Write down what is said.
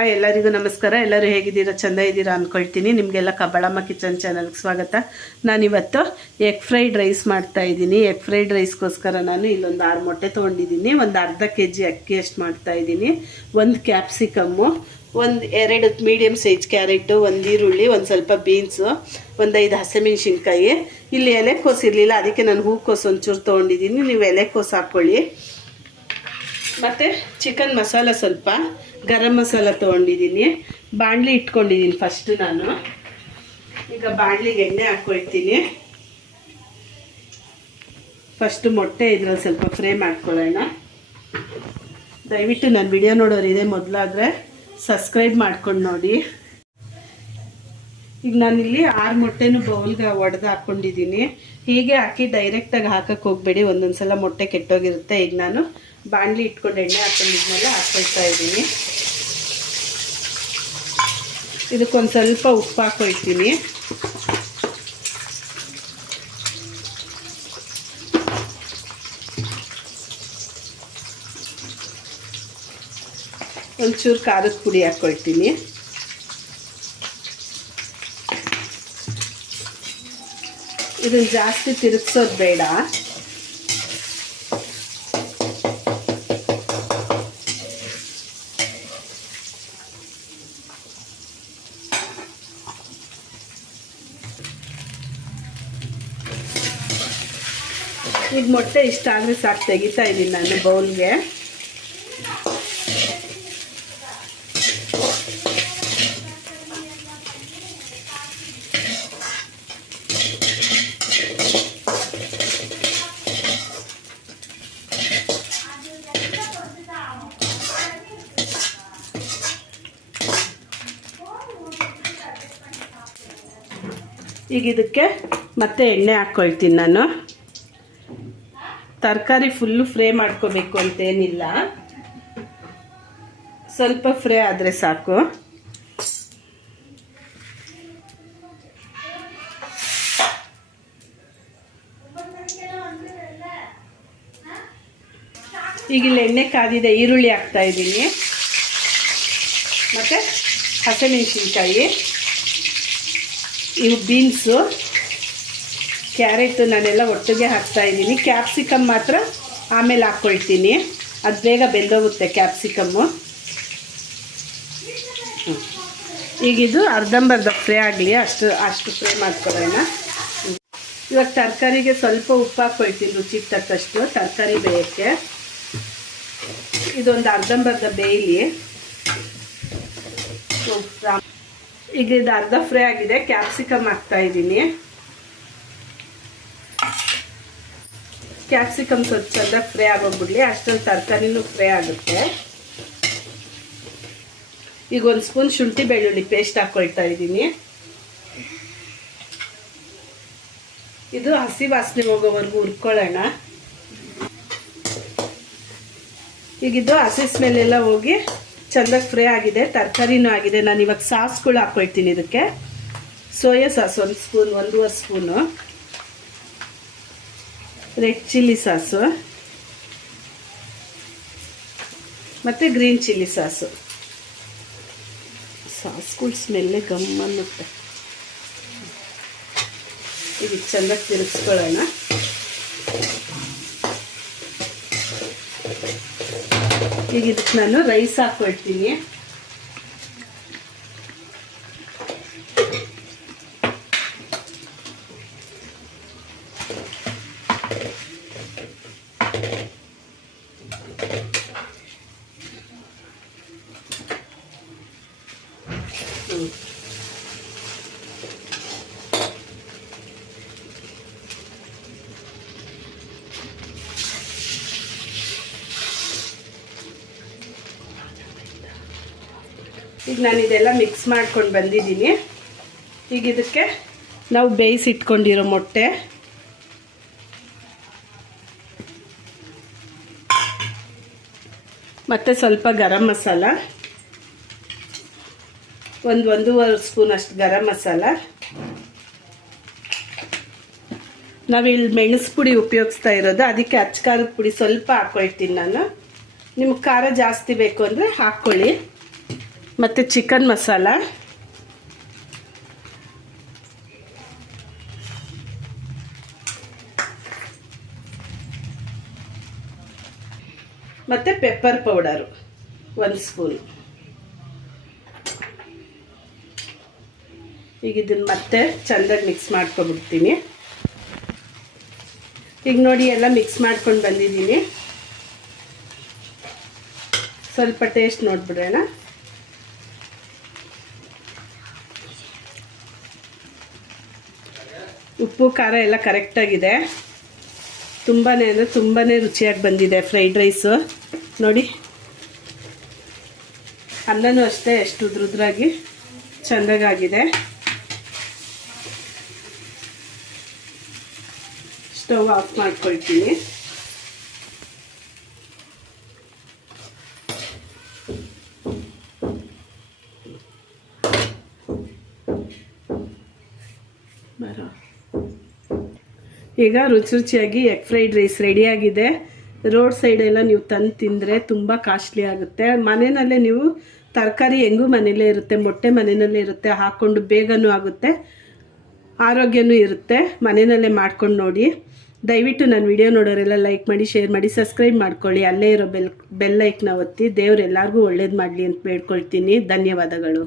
Hi ಎಲ್ಲರಿಗೂ ನಮಸ್ಕಾರ. ಎಲ್ಲರೂ ಹೇಗಿದ್ದೀರಾ? ಚೆಂದ ಇದ್ದೀರಾ ಅಂದ್ಕೊಳ್ತೀನಿ. ನಿಮಗೆಲ್ಲ ಕಬ್ಬಳಮ್ಮ ಕಿಚನ್ ಚಾನಲ್ಗೆ ಸ್ವಾಗತ. ನಾನಿವತ್ತು ಎಗ್ ಫ್ರೈಡ್ ರೈಸ್ ಮಾಡ್ತಾಯಿದ್ದೀನಿ. ಎಗ್ ಫ್ರೈಡ್ ರೈಸ್ಗೋಸ್ಕರ ನಾನು ಇಲ್ಲೊಂದು 6 ಮೊಟ್ಟೆ ತೊಗೊಂಡಿದ್ದೀನಿ. ಒಂದು ಅರ್ಧ kg ಅಕ್ಕಿ ಅಷ್ಟು ಮಾಡ್ತಾಯಿದ್ದೀನಿ. ಒಂದು ಕ್ಯಾಪ್ಸಿಕಮ್ಮು, ಒಂದು 2 ಮೀಡಿಯಮ್ ಸೈಜ್ ಕ್ಯಾರೆಟು, ಒಂದು ಈರುಳ್ಳಿ, ಒಂದು ಸ್ವಲ್ಪ ಬೀನ್ಸು, ಒಂದು 5 ಹಸಿಮೆಣ್ಸಿನ್ಕಾಯಿ. ಇಲ್ಲಿ ಎಲೆಕೋಸು ಇರಲಿಲ್ಲ, ಅದಕ್ಕೆ ನಾನು ಹೂಕೋಸು ಒಂಚೂರು ತೊಗೊಂಡಿದ್ದೀನಿ. ನೀವು ಎಲೆಕೋಸು ಹಾಕ್ಕೊಳ್ಳಿ. ಮತ್ತು ಚಿಕನ್ ಮಸಾಲ, ಸ್ವಲ್ಪ ಗರಂ ಮಸಾಲ ತೊಗೊಂಡಿದ್ದೀನಿ. ಬಾಣಲಿ ಇಟ್ಕೊಂಡಿದ್ದೀನಿ. ಫಸ್ಟು ನಾನು ಈಗ ಬಾಣಲಿಗೆ ಎಣ್ಣೆ ಹಾಕ್ಕೊಳ್ತೀನಿ. ಫಸ್ಟು ಮೊಟ್ಟೆ ಇದ್ರಲ್ಲಿ ಸ್ವಲ್ಪ ಫ್ರೈ ಮಾಡ್ಕೊಳ್ಳೋಣ. ದಯವಿಟ್ಟು ನನ್ನ ವಿಡಿಯೋ ನೋಡೋರು ಇದೆ ಮೊದಲಾದರೆ ಸಬ್ಸ್ಕ್ರೈಬ್ ಮಾಡ್ಕೊಂಡು ನೋಡಿ. ಈಗ ನಾನಿಲ್ಲಿ 6 ಮೊಟ್ಟೆನೂ ಬೌಲ್ಗೆ ಒಡೆದು ಹಾಕ್ಕೊಂಡಿದ್ದೀನಿ. ಹೀಗೆ ಹಾಕಿ ಡೈರೆಕ್ಟಾಗಿ ಹಾಕಕ್ಕೆ ಹೋಗಬೇಡಿ, ಒಂದೊಂದು ಸಲ ಮೊಟ್ಟೆ ಕೆಟ್ಟೋಗಿರುತ್ತೆ. ಈಗ ನಾನು ಬಾಣಲಿ ಇಟ್ಕೊಂಡು ಎಣ್ಣೆ ಹಾಕ್ಕೊಂಡಿದ್ಮೇಲೆ ಹಾಕ್ಕೊಳ್ತಾ ಇದ್ದೀನಿ. ಇದಕ್ಕೊಂದು ಸ್ವಲ್ಪ ಉಪ್ಪು ಹಾಕ್ಕೊಳ್ತೀನಿ. ಒಂಚೂರು ಖಾರದ ಪುಡಿ ಹಾಕ್ಕೊಳ್ತೀನಿ. ಇದನ್ನು ಜಾಸ್ತಿ ತಿರುಗಿಸೋದು ಬೇಡ. ಈಗ ಮೊಟ್ಟೆ ಇಷ್ಟ ಆದರೆ ಸಾಕು, ತೆಗಿತಾ ಇದ್ದೀನಿ ನಾನು ಬೌಲ್ಗೆ. ಈಗ ಇದಕ್ಕೆ ಮತ್ತೆ ಎಣ್ಣೆ ಹಾಕ್ಕೊಳ್ತೀನಿ ನಾನು. ತರಕಾರಿ ಫುಲ್ಲು ಫ್ರೈ ಮಾಡ್ಕೋಬೇಕು ಅಂತೇನಿಲ್ಲ, ಸ್ವಲ್ಪ ಫ್ರೈ ಆದರೆ ಸಾಕು. ಈಗ ಇಲ್ಲಿ ಎಣ್ಣೆ ಕಾದಿದೆ, ಈರುಳ್ಳಿ ಹಾಕ್ತಾ ಇದ್ದೀನಿ. ಮತ್ತು ಹಸಿಮೆಣಸಿನ್ಕಾಯಿ, ಇವು ಬೀನ್ಸು, ಕ್ಯಾರೆಟು ನಾನೆಲ್ಲ ಒಟ್ಟಿಗೆ ಹಾಕ್ತಾಯಿದ್ದೀನಿ. ಕ್ಯಾಪ್ಸಿಕಮ್ ಮಾತ್ರ ಆಮೇಲೆ ಹಾಕ್ಕೊಳ್ತೀನಿ, ಅದು ಬೇಗ ಬೆಂದೋಗುತ್ತೆ ಕ್ಯಾಪ್ಸಿಕಮ್ಮು. ಈಗ ಇದು ಅರ್ಧಂಬರ್ಧ ಫ್ರೈ ಆಗಲಿ, ಅಷ್ಟು ಫ್ರೈ ಮಾಡ್ಕೊಳ್ಳೋಣ. ಇವಾಗ ತರಕಾರಿಗೆ ಸ್ವಲ್ಪ ಉಪ್ಪು ಹಾಕ್ಕೊಳ್ತೀನಿ, ರುಚಿಗೆ ತಕ್ಕಷ್ಟು, ತರಕಾರಿ ಬೇಯೋಕ್ಕೆ. ಇದೊಂದು ಅರ್ಧಂಬರ್ಧ ಬೇಯಲಿ. ಈಗ ಇದು ಅರ್ಧ ಫ್ರೈ ಆಗಿದೆ. ಕ್ಯಾಪ್ಸಿಕಮ್ ಹಾಕ್ತಾಯಿದ್ದೀನಿ. ಕ್ಯಾಪ್ಸಿಕಮ್ ಸ್ವಲ್ಪ ಚೆಂದ ಫ್ರೈ ಆಗೋಗ್ಬಿಡ್ಲಿ, ಅಷ್ಟೊಂದು ತರಕಾರಿನೂ ಫ್ರೈ ಆಗುತ್ತೆ. ಈಗ 1 ಸ್ಪೂನ್ ಶುಂಠಿ ಬೆಳ್ಳುಳ್ಳಿ ಪೇಸ್ಟ್ ಹಾಕ್ಕೊಳ್ತಾ ಇದ್ದೀನಿ. ಇದು ಹಸಿ ವಾಸನೆ ಹೋಗೋವರೆಗೂ ಹುರ್ಕೊಳ್ಳೋಣ. ಈಗಿದು ಹಸಿ ಸ್ಮೆಲ್ಲೆಲ್ಲ ಹೋಗಿ ಚೆಂದಾಗಿ ಫ್ರೈ ಆಗಿದೆ, ತರಕಾರಿನೂ ಆಗಿದೆ. ನಾನು ಇವಾಗ ಸಾಸ್ಗಳು ಹಾಕ್ಕೊಳ್ತೀನಿ. ಇದಕ್ಕೆ soya sauce 1 spoon, 1.5 spoon, red chilli sauce ಮತ್ತು ಗ್ರೀನ್ ಚಿಲ್ಲಿ ಸಾಸು. ಸಾಸ್ಗಳು ಸ್ಮೆಲ್ಲೇ ಗಮ್ಮನ್ನುತ್ತೆ. ಈಗ ಚೆಂದಾಗಿ ತಿರುಗಿಸ್ಕೊಳ್ಳೋಣ. ಈಗ ಇದಕ್ಕೆ ನಾನು ರೈಸ್ ಹಾಕ್ಕೊಳ್ತೀನಿ. ಈಗ ನಾನು ಇದೆಲ್ಲ ಮಿಕ್ಸ್ ಮಾಡ್ಕೊಂಡು ಬಂದಿದ್ದೀನಿ. ಈಗ ಇದಕ್ಕೆ ನಾವು ಬೇಯಿಸಿಟ್ಕೊಂಡಿರೋ ಮೊಟ್ಟೆ, ಮತ್ತು ಸ್ವಲ್ಪ ಗರಂ ಮಸಾಲ, 1.5 ಸ್ಪೂನ್ ಅಷ್ಟು ಗರಂ ಮಸಾಲ, ನಾವಿಲ್ಲಿ ಮೆಣಸು ಪುಡಿ ಉಪಯೋಗಿಸ್ತಾ ಇರೋದು, ಅದಕ್ಕೆ ಅಚ್ಚ ಖಾರದ ಪುಡಿ ಸ್ವಲ್ಪ ಹಾಕ್ಕೊಳ್ತೀನಿ ನಾನು. ನಿಮಗೆ ಖಾರ ಜಾಸ್ತಿ ಬೇಕು ಅಂದರೆ ಹಾಕ್ಕೊಳ್ಳಿ. ಮತ್ತು ಚಿಕನ್ ಮಸಾಲ, ಮತ್ತು ಪೆಪ್ಪರ್ ಪೌಡರು 1 ಸ್ಪೂನ್. ಈಗ ಇದನ್ನು ಮತ್ತೆ ಚೆಂದಾಗಿ ಮಿಕ್ಸ್ ಮಾಡ್ಕೊಬಿಡ್ತೀನಿ. ಈಗ ನೋಡಿ ಎಲ್ಲ ಮಿಕ್ಸ್ ಮಾಡ್ಕೊಂಡು ಬಂದಿದ್ದೀನಿ. ಸ್ವಲ್ಪ ಟೇಸ್ಟ್ ನೋಡ್ಬಿಡೋಣ. ಉಪ್ಪು ಖಾರ ಎಲ್ಲ ಕರೆಕ್ಟಾಗಿದೆ. ತುಂಬಾ ಅಂದರೆ ತುಂಬಾ ರುಚಿಯಾಗಿ ಬಂದಿದೆ ಫ್ರೈಡ್ ರೈಸು. ನೋಡಿ, ಅನ್ನನೂ ಅಷ್ಟೇ ಎಷ್ಟು ಉದ್ರುದ್ರಾಗಿ ಚೆಂದಾಗಿದೆ. ಸ್ಟವ್ ಆಫ್ ಮಾಡ್ಕೊಳ್ತೀನಿ. ಈಗ ರುಚಿಯಾಗಿ ಎಗ್ ಫ್ರೈಡ್ ರೈಸ್ ರೆಡಿಯಾಗಿದೆ. ರೋಡ್ ಸೈಡೆಲ್ಲ ನೀವು ತಂದು ತಿಂದರೆ ತುಂಬ ಕಾಸ್ಟ್ಲಿ ಆಗುತ್ತೆ. ಮನೆಯಲ್ಲೇ ನೀವು ತರಕಾರಿ ಹೆಂಗೂ ಮನೆಯಲ್ಲೇ ಇರುತ್ತೆ, ಮೊಟ್ಟೆ ಮನೆಯಲ್ಲೇ ಇರುತ್ತೆ, ಹಾಕ್ಕೊಂಡು ಬೇಗನೂ ಆಗುತ್ತೆ, ಆರೋಗ್ಯನೂ ಇರುತ್ತೆ. ಮನೆಯಲ್ಲೇ ಮಾಡ್ಕೊಂಡು ನೋಡಿ. ದಯವಿಟ್ಟು ನನ್ನ ವಿಡಿಯೋ ನೋಡೋರೆಲ್ಲ ಲೈಕ್ ಮಾಡಿ, ಶೇರ್ ಮಾಡಿ, ಸಬ್ಸ್ಕ್ರೈಬ್ ಮಾಡ್ಕೊಳ್ಳಿ. ಅಲ್ಲೇ ಇರೋ ಬೆಲ್ ಐಕ್ನ ಒತ್ತಿ. ದೇವ್ರು ಎಲ್ಲರಿಗೂ ಒಳ್ಳೇದು ಮಾಡಲಿ ಅಂತ ಬೇಡ್ಕೊಳ್ತೀನಿ. ಧನ್ಯವಾದಗಳು.